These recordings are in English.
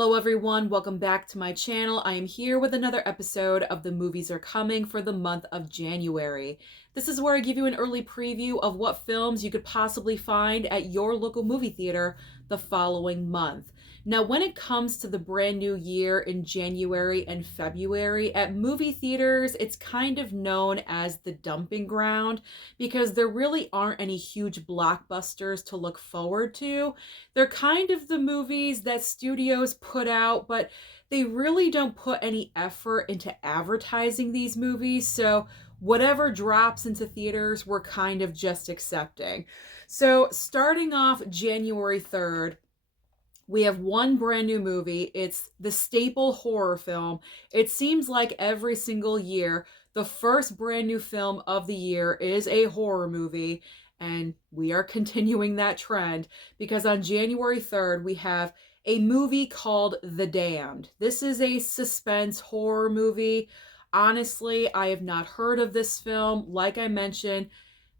Hello everyone, welcome back to my channel. I am here with another episode of The Movies Are Coming for the month of January. This is where I give you an early preview of what films you could possibly find at your local movie theater the following month. Now, when it comes to the brand new year in January and February, at movie theaters, it's kind of known as the dumping ground because there really aren't any huge blockbusters to look forward to. They're kind of the movies that studios put out, but they really don't put any effort into advertising these movies. So whatever drops into theaters, we're kind of just accepting. So starting off January 3rd, we have one brand new movie. It's the staple horror film. It seems like every single year, the first brand new film of the year is a horror movie. And we are continuing that trend because on January 3rd, we have a movie called The Damned. This is a suspense horror movie. Honestly, I have not heard of this film. Like I mentioned,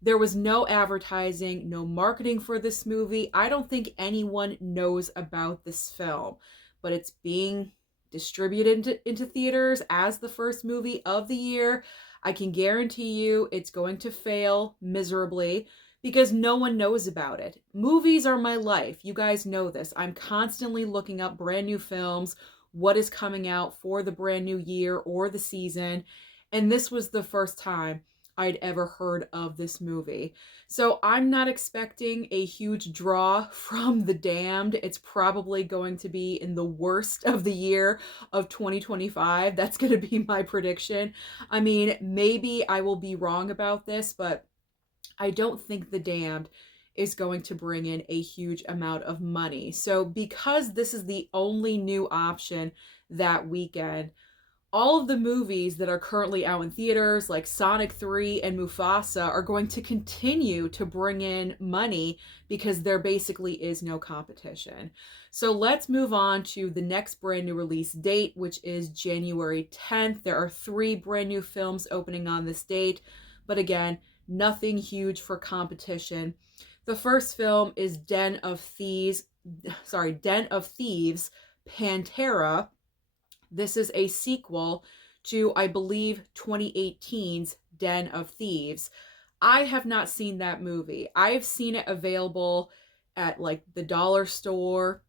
there was no advertising, no marketing for this movie. I don't think anyone knows about this film, but it's being distributed into theaters as the first movie of the year. I can guarantee you it's going to fail miserably because no one knows about it. Movies are my life. You guys know this. I'm constantly looking up brand new films, what is coming out for the brand new year or the season, and this was the first time I'd ever heard of this movie. So I'm not expecting a huge draw from The Damned. It's probably going to be in the worst of the year of 2025. That's going to be my prediction. I mean, maybe I will be wrong about this, but I don't think The Damned is going to bring in a huge amount of money. So because this is the only new option that weekend, all of the movies that are currently out in theaters, like Sonic 3 and Mufasa, are going to continue to bring in money because there basically is no competition. So let's move on to the next brand new release date, which is January 10th. There are 3 brand new films opening on this date, but again, nothing huge for competition. The first film is Den of Thieves, Pantera. This is a sequel to, I believe, 2018's Den of Thieves. I have not seen that movie. I've seen it available at like the dollar store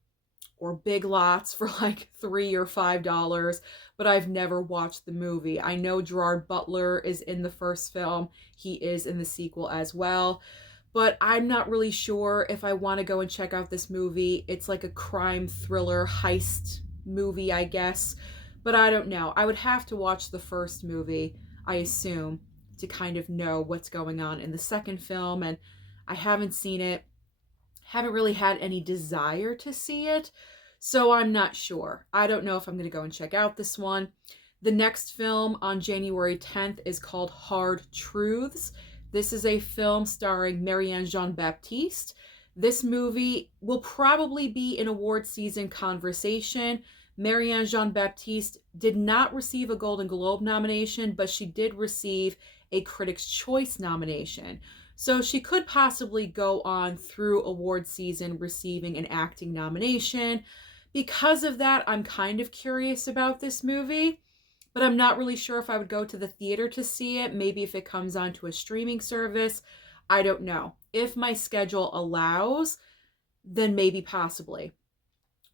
or Big Lots for like $3 or $5, but I've never watched the movie. I know Gerard Butler is in the first film. He is in the sequel as well, but I'm not really sure if I want to go and check out this movie. It's like a crime thriller heist movie, I guess, but I don't know. I would have to watch the first movie, I assume, to kind of know what's going on in the second film, and I haven't seen it, haven't really had any desire to see it, so I'm not sure. I don't know if I'm going to go and check out this one. The next film on January 10th is called Hor Truths. This is a film starring Marianne Jean-Baptiste. This movie will probably be an award season conversation. Marianne Jean-Baptiste did not receive a Golden Globe nomination, but she did receive a Critics' Choice nomination. So she could possibly go on through award season receiving an acting nomination. Because of that, I'm kind of curious about this movie, but I'm not really sure if I would go to the theater to see it. Maybe if it comes onto a streaming service. I don't know. If my schedule allows, then maybe possibly,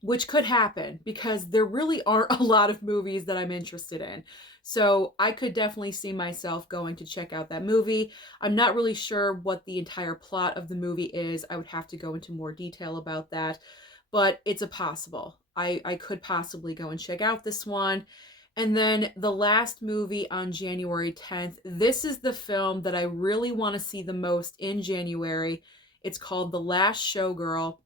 which could happen because there really aren't a lot of movies that I'm interested in. So I could definitely see myself going to check out that movie. I'm not really sure what the entire plot of the movie is. I would have to go into more detail about that, but it's a possible. I could possibly go and check out this one. And then the last movie on January 10th, this is the film that I really want to see the most in January. It's called The Last Showgirl,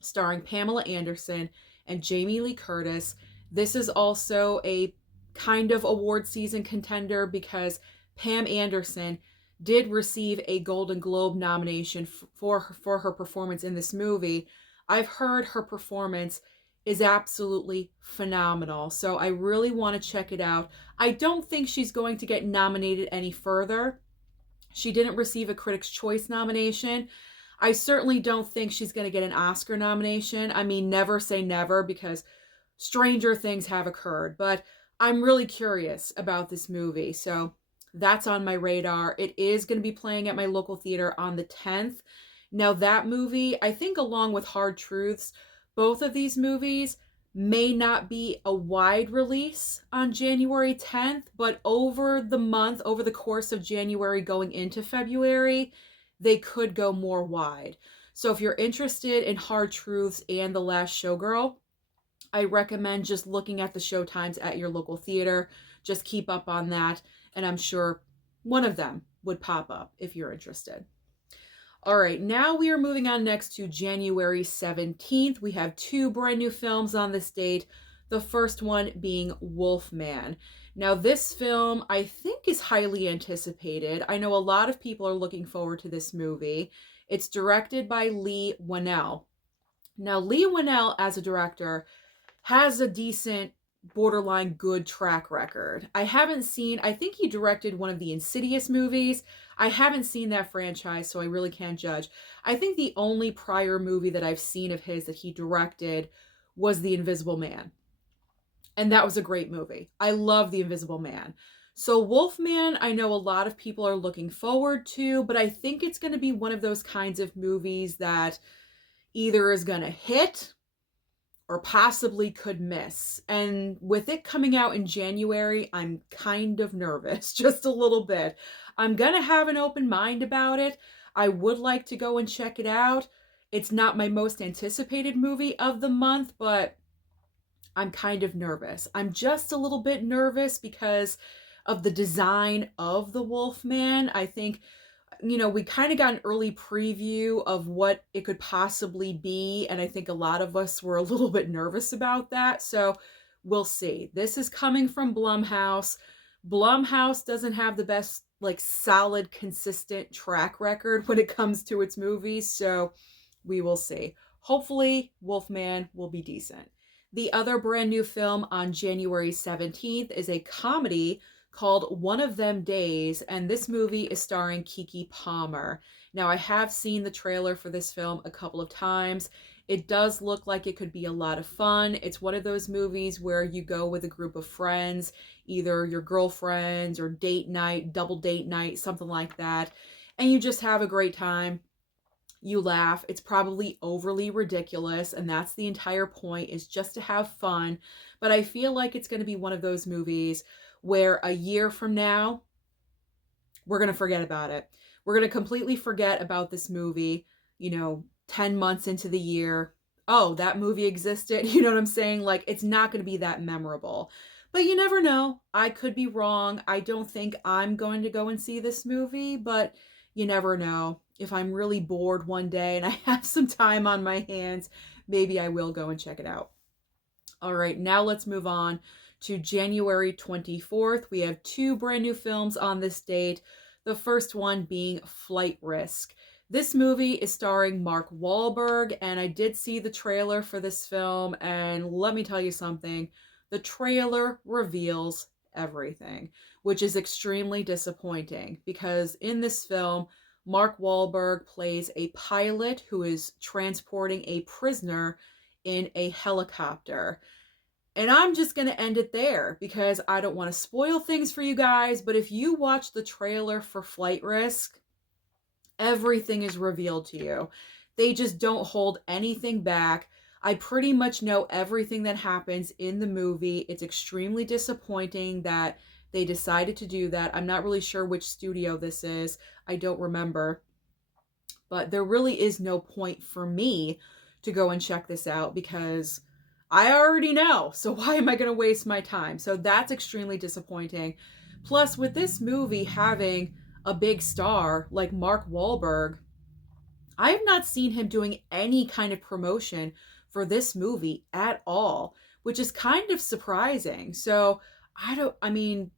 starring Pamela Anderson and Jamie Lee Curtis. This is also a kind of award season contender because Pam Anderson did receive a Golden Globe nomination for her performance in this movie. I've heard her performance is absolutely phenomenal, so I really want to check it out. I don't think she's going to get nominated any further. She didn't receive a Critics' Choice nomination. I certainly don't think she's going to get an Oscar nomination. I mean, never say never, because stranger things have occurred. But I'm really curious about this movie. So that's on my radar. It is going to be playing at my local theater on the 10th. Now, that movie, I think, along with Hor Truths, both of these movies may not be a wide release on January 10th, but over the month, over the course of January going into February, they could go more wide. So if you're interested in Hor Truths and The Last Showgirl, I recommend just looking at the show times at your local theater. Just keep up on that, and I'm sure one of them would pop up if you're interested. All right, now we are moving on next to January 17th. We have two brand new films on this date. The first one being Wolfman. Now, this film I think is highly anticipated. I know a lot of people are looking forward to this movie. It's directed by Leigh Whannell. Now, Leigh Whannell as a director has a decent, borderline good track record. I think he directed one of the Insidious movies. I haven't seen that franchise, so I really can't judge. I think the only prior movie that I've seen of his that he directed was The Invisible Man. And that was a great movie. I love The Invisible Man. So Wolfman, I know a lot of people are looking forward to, but I think it's going to be one of those kinds of movies that either is going to hit or possibly could miss. And with it coming out in January, I'm kind of nervous, just a little bit. I'm gonna have an open mind about it. I would like to go and check it out. It's not my most anticipated movie of the month, but I'm kind of nervous. I'm just a little bit nervous because of the design of the Wolfman. I think we kind of got an early preview of what it could possibly be, and I think a lot of us were a little bit nervous about that, so we'll see. This is coming from Blumhouse. Blumhouse doesn't have the best, solid, consistent track record when it comes to its movies, so we will see. Hopefully, Wolfman will be decent. The other brand new film on January 17th is a comedy called One of Them Days, and this movie is starring Keke Palmer. Now, I have seen the trailer for this film a couple of times. It does look like it could be a lot of fun. It's one of those movies where you go with a group of friends, either your girlfriends or date night, double date night, something like that, and you just have a great time. You laugh. It's probably overly ridiculous, and that's the entire point, is just to have fun. But I feel like it's going to be one of those movies where a year from now, we're going to forget about it. We're going to completely forget about this movie, 10 months into the year. Oh, that movie existed. You know what I'm saying? It's not going to be that memorable. But you never know. I could be wrong. I don't think I'm going to go and see this movie, but you never know. If I'm really bored one day and I have some time on my hands, maybe I will go and check it out. All right, now let's move on to January 24th. We have two brand new films on this date. The first one being Flight Risk. This movie is starring Mark Wahlberg, and I did see the trailer for this film, and let me tell you something. The trailer reveals everything, which is extremely disappointing because in this film, Mark Wahlberg plays a pilot who is transporting a prisoner in a helicopter. And I'm just going to end it there because I don't want to spoil things for you guys, but if you watch the trailer for Flight Risk, everything is revealed to you. They just don't hold anything back. I pretty much know everything that happens in the movie. It's extremely disappointing that they decided to do that. I'm not really sure which studio this is. I don't remember. But there really is no point for me to go and check this out because I already know. So why am I going to waste my time? So that's extremely disappointing. Plus, with this movie having a big star like Mark Wahlberg, I have not seen him doing any kind of promotion for this movie at all, which is kind of surprising. So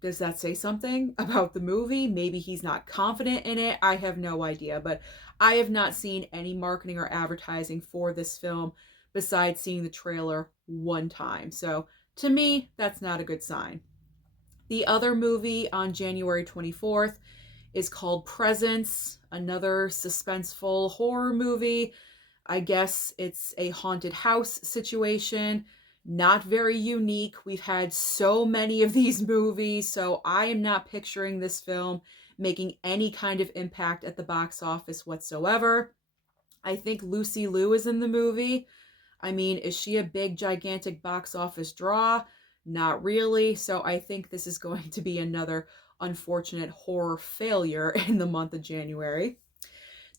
does that say something about the movie? Maybe he's not confident in it. I have no idea, but I have not seen any marketing or advertising for this film besides seeing the trailer one time. So to me, that's not a good sign. The other movie on January 24th is called Presence, another suspenseful horror movie. I guess it's a haunted house situation. Not very unique. We've had so many of these movies, so I am not picturing this film making any kind of impact at the box office whatsoever. I think Lucy Liu is in the movie. I mean, is she a big, gigantic box office draw? Not really. So I think this is going to be another unfortunate horror failure in the month of January.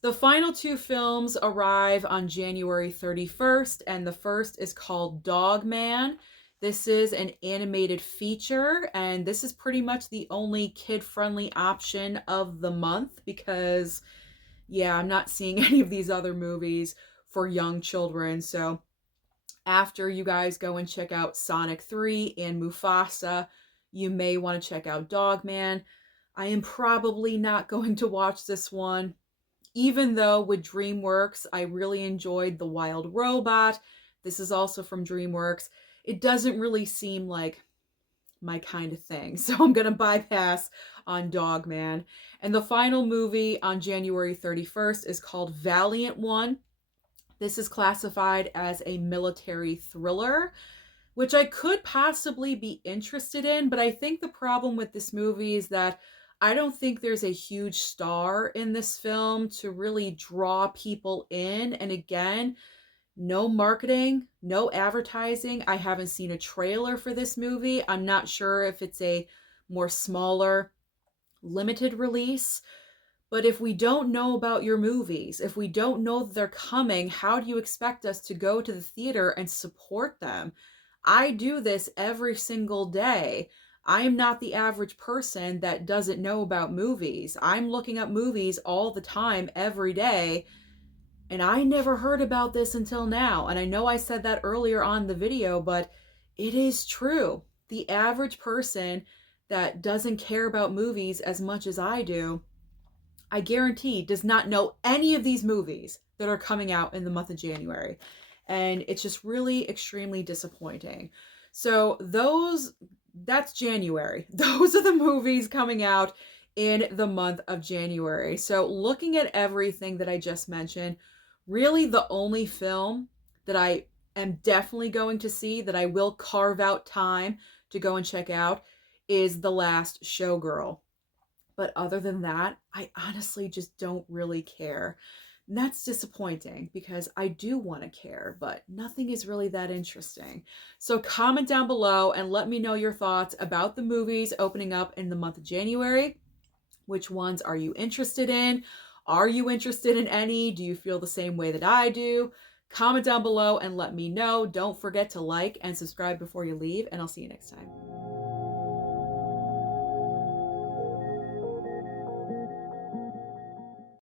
The final two films arrive on January 31st, and the first is called Dogman. This is an animated feature, and this is pretty much the only kid-friendly option of the month because, yeah, I'm not seeing any of these other movies for young children. So after you guys go and check out Sonic 3 and Mufasa, you may want to check out Dogman. I am probably not going to watch this one, even though with DreamWorks, I really enjoyed The Wild Robot. This is also from DreamWorks. It doesn't really seem like my kind of thing, so I'm going to bypass on Dogman. And the final movie on January 31st is called Valiant One. This is classified as a military thriller, which I could possibly be interested in, but I think the problem with this movie is that I don't think there's a huge star in this film to really draw people in. And again, no marketing, no advertising. I haven't seen a trailer for this movie. I'm not sure if it's a more smaller, limited release. But if we don't know about your movies, if we don't know that they're coming, how do you expect us to go to the theater and support them? I do this every single day. I am not the average person that doesn't know about movies. I'm looking up movies all the time, every day, and I never heard about this until now. And I know I said that earlier on in the video, but it is true. The average person that doesn't care about movies as much as I do, I guarantee, does not know any of these movies that are coming out in the month of January. And it's just really extremely disappointing. So that's January. Those are the movies coming out in the month of January. So looking at everything that I just mentioned, really the only film that I am definitely going to see, that I will carve out time to go and check out, is The Last Showgirl. But other than that, I honestly just don't really care. And that's disappointing because I do want to care, but nothing is really that interesting. So comment down below and let me know your thoughts about the movies opening up in the month of January. Which ones are you interested in? Are you interested in any? Do you feel the same way that I do? Comment down below and let me know. Don't forget to like and subscribe before you leave, and I'll see you next time.